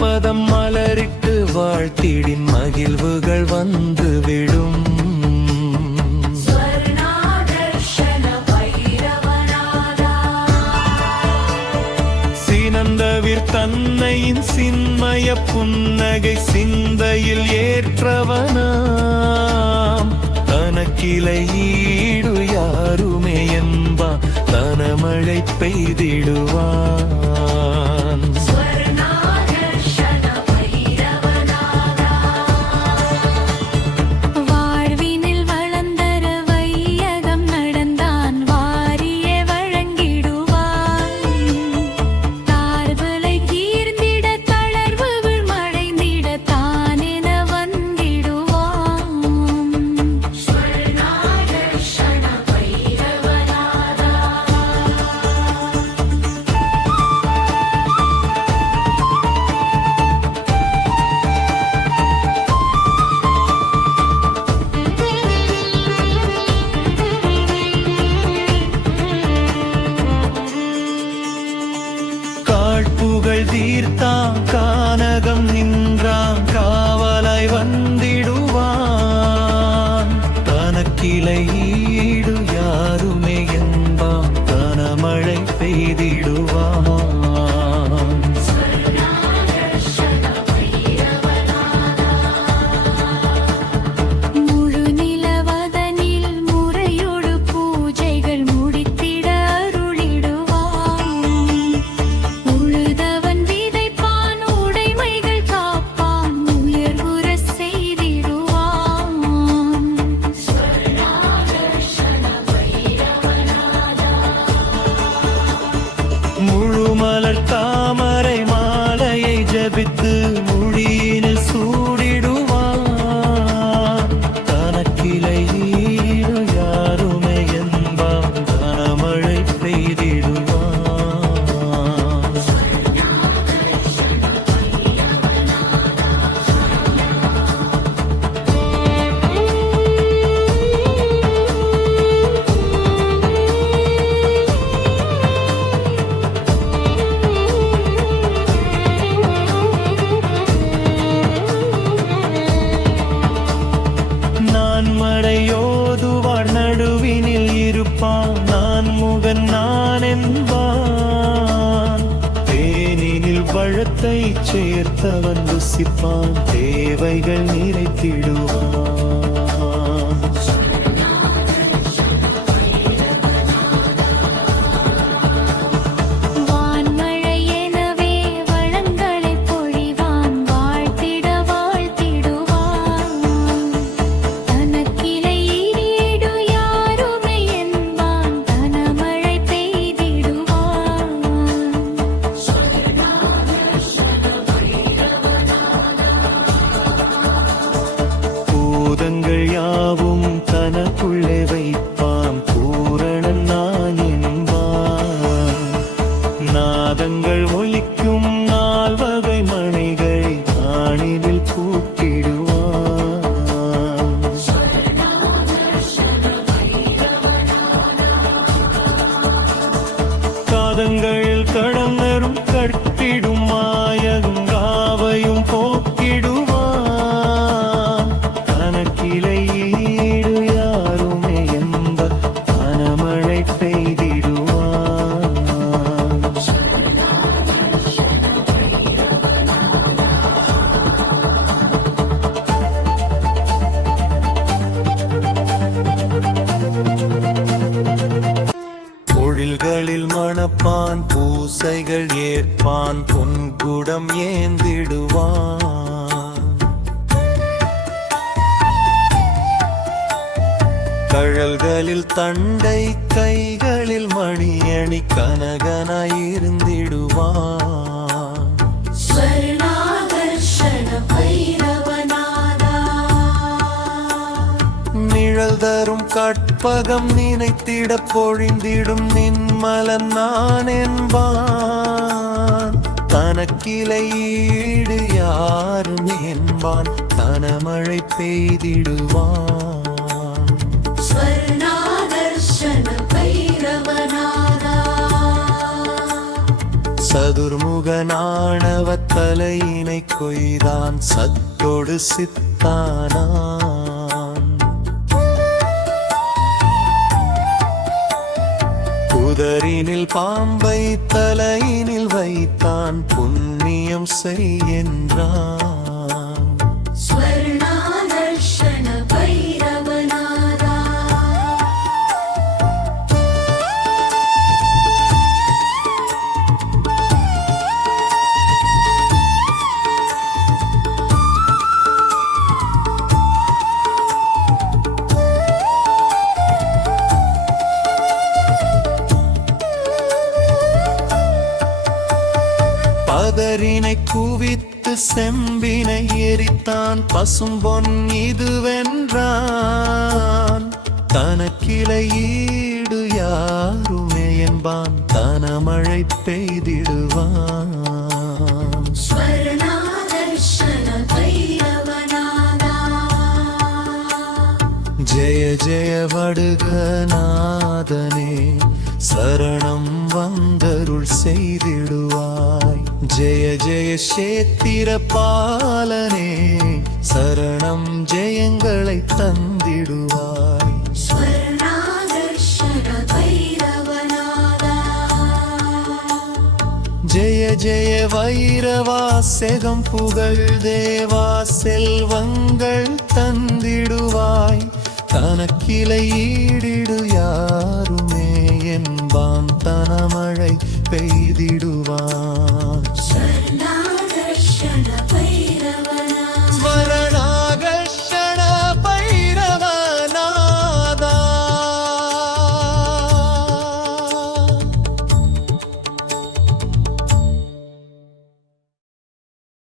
பதம் மலரிட்டு வாழ்த்திடின் மகிழ்வுகள் வந்து விடும். சினந்தவிர் தன்னையின் சின்மய புன்னகை சிந்தையில் ஏற்றவனாம். தனக்கிளை ஈடு யாருமே என்பான், தனமழை பெய்திடுவான். தீர்த்தான் கானகம் நின்றான், காவலாய் வந்திடுவான். தனக்கிளை ஈடு யாருமே என்பான், தனமழை பெய்திடுவான். முழுமலர் தாமரை மாலையை ஜபித்து முடியினில் சூடிடுவான். தனக்கிளை ஈடு யாருமே என்பான், தனமழை பெய்திடுவான். மடையோதுவார் நடுவினில் இருப்பான், நான் முகன் நான் என்பான். தேனினில் பழத்தை சேர்த்தவன் ருசிப்பான், தேவைகள் நிறைத்திடுவான். பூதங்கள் யாவும் தனக்குள்ளே வைப்பான், பூரணன் நான் என்பான். நாதங்கள் ஒலிக்கும் நால்வகை மணிகளை ஆணினில் பூட்டிடுவான். காதங்களில் கடந்தரும் கட்டிடும் மாயகும் காவையும் போக்கிடுவான். தனக்கிளை ஈடு யாருமே என்ப, தனமழை பெய்திடுவான். பொழில்களில் மணப்பான், பூசைகள் ஏற்பான், பொன்குடம் ஏந்திடுவான். கழல்களில் தண்டை, கைகளில் மணியணி, கனகனாயிருந்திடுவான். நிழல் தரும் கற்பகம் நினைத்திட பொழிந்திடும் நின்மலன் நான் என்பான். தனக்கிளை ஈடு யாரும் என்பான், தனமழை பெய்திடுவான். சதுர்முகனானவ தலையினை கொய்தான் சத்தொடு சித்தானான். புதரினில் பாம்பை தலையினில் வைத்தான் புண்ணியம் செய் என்றான். பதரினை குவித்து செம்பினை எரித்தான் பசும்பொன் இதுவென்றான். தனக்கிளை ஈடு யாருமே என்பான் தனமழை பெய்திடுவான். ஜெய ஜெய வடுகநாதனே சரணம் வந்தருள் செய்திடுவாய். ஜெய ஜெய சேத்திர பாலனே சரணம் ஜெயங்களை தந்திடுவாய். ஜெய ஜெய வைரவா செகம் புகழ் தேவா செல்வங்கள் தந்திடுவாய். தனக்கிளை ஈடிடு யாருமே என்பான் தனமழை பெய்திடுவான்.